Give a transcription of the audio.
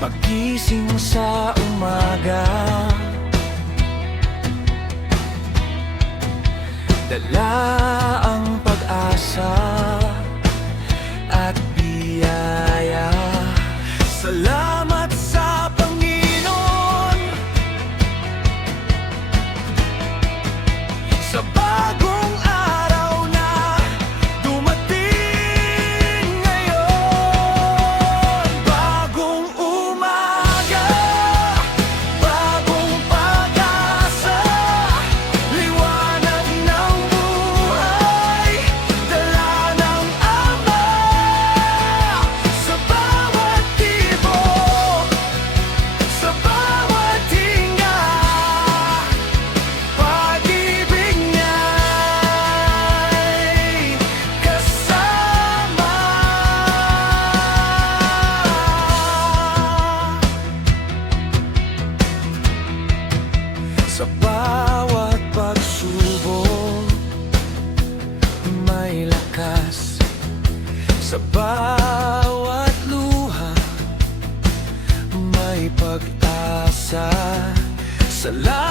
Paggising sa umaga, dala ang pag-asa at biyaya. Salamat sa Panginoon sa bagong araw na dumating ngayon. Bagong umaga, bagong pag-asa, liwanag ng buhay, dala ng Ama sa bawat tibok, sa bawat hinga. Pag-ibig niya'y kasama. Sa bawat pagsubok, may lakas. Sa bawat luha, may pag-asa. Salamat